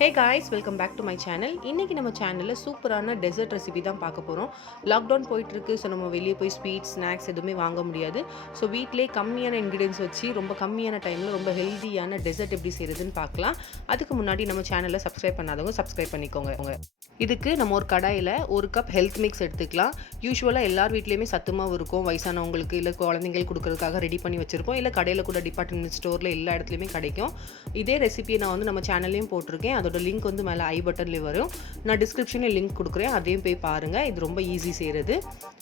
Hey guys, welcome back to my channel. இன்னைக்கு நம்ம சேனல்ல சூப்பரான டெசர்ட் ரெசிபி தான் பார்க்க போறோம். லாக்டவுன் போயிட்டு இருக்கு. ஸோ நம்ம வெளியே போய் ஸ்வீட்ஸ், ஸ்நாக்ஸ் எதுவுமே வாங்க முடியாது. ஸோ வீட்டிலேயே கம்மியான இன்கிரிடியன்ஸ் வச்சு ரொம்ப கம்மியான டைமில் ரொம்ப ஹெல்தியான டெசர்ட் எப்படி செய்யறதுன்னு பார்க்கலாம். அதுக்கு முன்னாடி நம்ம சேனலை சப்ஸ்கிரைப் பண்ணாதவங்க சப்ஸ்கிரைப் பண்ணிக்கோங்க. இதுக்கு நம்ம ஒரு கடாயில் ஒரு கப் ஹெல்த் மிக்ஸ் எடுத்துக்கலாம். யூஸ்வலாக எல்லார் வீட்லேயுமே சத்து மாவு இருக்கும். வயசானவங்களுக்கு இல்லை குழந்தைங்களுக்கு கொடுக்கறதுக்காக ரெடி பண்ணி வச்சுருப்போம். இல்லை கடையில் கூட டிபார்ட்மெண்ட் ஸ்டோரில் எல்லா இடத்துலையுமே கிடைக்கும். இதே ரெசிபியை நான் வந்து நம்ம சேனல்லையும் போட்டிருக்கேன். அதோட லிங்க் வந்து மேலே ஐ பட்டன்லேயே வரும். நான் டிஸ்கிரிப்ஷனில் லிங்க் கொடுக்குறேன், அதையும் போய் பாருங்கள். இது ரொம்ப ஈஸி செய்கிறது.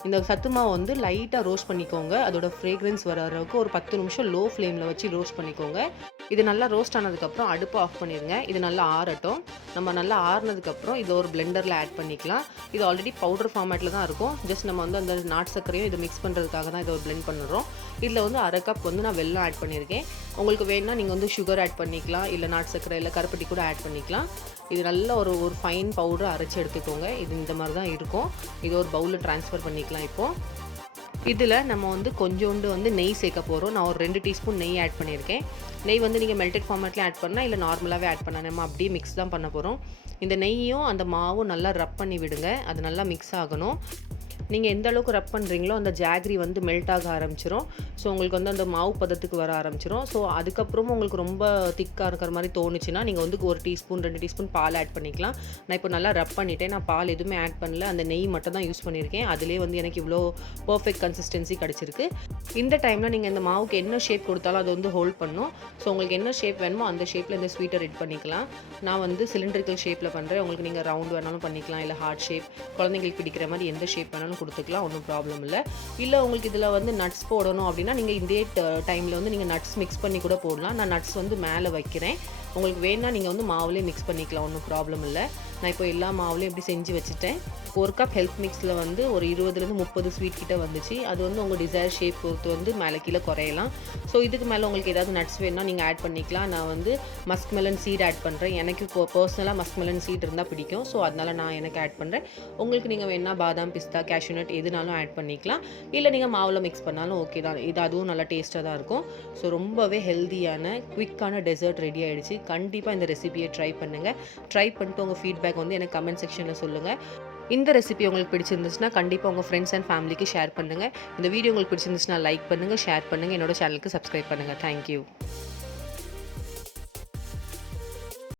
இந்த சத்து மாவு வந்து லைட்டாக ரோஸ்ட் பண்ணிக்கோங்க. அதோட ஃப்ரேக்ரன்ஸ் வர அளவுக்கு ஒரு 10 நிமிஷம் லோ ஃப்ளேமில் வச்சு ரோஸ்ட் பண்ணிக்கோங்க. இது நல்லா ரோஸ்ட் ஆனதுக்கப்புறம் அடுப்பு ஆஃப் பண்ணிடுங்க. இது நல்லா ஆறட்டும். நம்ம நல்லா ஆறுனதுக்கப்புறம் இதை ஒரு பிளெண்டரில் ஆட் பண்ணிக்கலாம். இது ஆல்ரெடி பவுடர் ஃபார்மேட்டில் தான் இருக்கும். ஜஸ்ட் நம்ம வந்து அந்த நாட்டு சர்க்கரையும் இதை மிக்ஸ் பண்ணுறதுக்காக தான் இதை ஒரு பிளெண்ட் பண்ணுறோம். இதில் வந்து அரை கப் வந்து நான் வெல்லம் ஆட் பண்ணியிருக்கேன். உங்களுக்கு வேணும்னா நீங்கள் வந்து சுகர் ஆட் பண்ணிக்கலாம், இல்லை நாட்டு சர்க்கரை இல்லை கருப்பட்டி கூட ஆட் பண்ணிக்கலாம். இது நல்ல ஒரு ஃபைன் பவுடர் அரைச்சி எடுத்துக்கோங்க. இது இந்த மாதிரி தான் இருக்கும். இதை ஒரு பவுலில் ட்ரான்ஸ்ஃபர் பண்ணிக்கலாம். இப்போது இதில் நம்ம வந்து கொஞ்சோண்டு வந்து நெய் சேர்க்க போகிறோம். நான் ஒரு 2 டீஸ்பூன் நெய் ஆட் பண்ணியிருக்கேன். நெய் வந்து நீங்கள் மெல்டட் ஃபார்மேட்லேயும் ஆட் பண்ணால் இல்லை நார்மலாகவே ஆட் பண்ணால் நம்ம அப்படியே மிக்ஸ் தான் பண்ண போகிறோம். இந்த நெய்யும் அந்த மாவும் நல்லா ரப் பண்ணி விடுங்க. அது நல்லா மிக்ஸ் ஆகணும். நீங்கள் எந்த அளவுக்கு ரப் பண்ணுறீங்களோ அந்த ஜாகரி வந்து மெல்ட் ஆக ஆரம்பிச்சிரும். ஸோ உங்களுக்கு வந்து அந்த மாவு பதத்துக்கு வர ஆரம்பிச்சிரும். ஸோ அதுக்கப்புறமும் உங்களுக்கு ரொம்ப திக்காக இருக்கிற மாதிரி தோணுச்சுன்னா நீங்கள் வந்து ஒரு டீஸ்பூன் 2 டீஸ்பூன் பால் ஆட் பண்ணிக்கலாம். நான் இப்போ நல்லா ரப் பண்ணிவிட்டேன். நான் பால் எதுவுமே ஆட் பண்ணல, அந்த நெய் மட்டும் தான் யூஸ் பண்ணியிருக்கேன். அதிலே வந்து எனக்கு இவ்வளோ பர்ஃபெக்ட் கன்சிஸ்டன்சி கிடச்சிருக்கு. இந்த டைமில் நீங்கள் இந்த மாவுக்கு என்ன ஷேப் கொடுத்தாலும் அது வந்து ஹோல்ட் பண்ணும். ஸோ உங்களுக்கு என்ன ஷேப் வேணுமோ அந்த ஷேப்பில் இந்த ஸ்வீட்டை ரெடி பண்ணிக்கலாம். நான் வந்து சிலிண்ட்ரிக்கல் ஷேப்பில் பண்ணுறேன். உங்களுக்கு நீங்கள் ரவுண்ட் வேணாலும் பண்ணிக்கலாம், இல்லை ஹார்ட் ஷேப், குழந்தைங்களுக்கு பிடிக்கிற மாதிரி எந்த ஷேப் வேணாலும் கொடுத்துக்கலாம். ஒன்றும் ப்ராப்ளம் இல்லை உங்களுக்கு இதில் வந்து நட்ஸ் போடணும் அப்படின்னா நீங்கள் இதே டைமில் வந்து நீங்கள் நட்ஸ் மிக்ஸ் பண்ணி கூட போடலாம். நான் நட்ஸ் வந்து மேலே வைக்கிறேன். உங்களுக்கு வேணால் நீங்கள் வந்து மாவுலேயே மிக்ஸ் பண்ணிக்கலாம், ஒன்றும் ப்ராப்ளம் இல்லை. நான் இப்போ எல்லா மாவுலேயும் இப்படி செஞ்சு வச்சுட்டேன். ஒரு கப் ஹெல்த் மிக்ஸில் வந்து ஒரு 20லேருந்து 30 ஸ்வீட் கிட்ட வந்துச்சு. அது வந்து உங்கள் டிசைர் ஷேப் பொறுத்து வந்து மேலே கீழே குறையலாம். ஸோ இதுக்கு மேலே உங்களுக்கு ஏதாவது நட்ஸ் வேணும்னா நீங்கள் ஆட் பண்ணிக்கலாம். நான் வந்து மஸ்க் மெலன் சீட் ஆட் பண்ணுறேன். எனக்கு பர்சனலாக மஸ்க் மெலன் சீட் இருந்தால் பிடிக்கும். ஸோ அதனால் நான் எனக்கு ஆட் பண்ணுறேன். உங்களுக்கு நீங்கள் வேணா பாதாம், பிஸ்தா, கேஷ்யூ நட் எதுனாலும் ஆட் பண்ணிக்கலாம். இல்லை நீங்கள் மாவில் மிக்ஸ் பண்ணாலும் ஓகே தான். இது அதுவும் நல்லா டேஸ்ட்டாக தான் இருக்கும். ஸோ ரொம்பவே ஹெல்தியான குவிக்கான டெசர்ட் ரெடி ஆகிடுச்சு. கண்டிப்பாக இந்த ரெசிபியை ட்ரை பண்ணுங்கள். ட்ரை பண்ணிட்டு உங்கள் ஃபீட்பேக் வந்து எனக்கு கமெண்ட் செக்ஷனில் சொல்லுங்கள். இந்த ரெசிபி உங்களுக்கு பிடிச்சிருந்துச்சுன்னா கண்டிப்பாக உங்கள் ஃப்ரெண்ட்ஸ் அண்ட் ஃபேமிலிக்கு ஷேர் பண்ணுங்கள். இந்த வீடியோ உங்களுக்கு பிடிச்சிருந்துச்சுன்னா லைக் பண்ணுங்கள், ஷேர் பண்ணுங்கள், என்னோட சேனலுக்கு சப்ஸ்கிரைப் பண்ணுங்கள். தேங்க்யூ.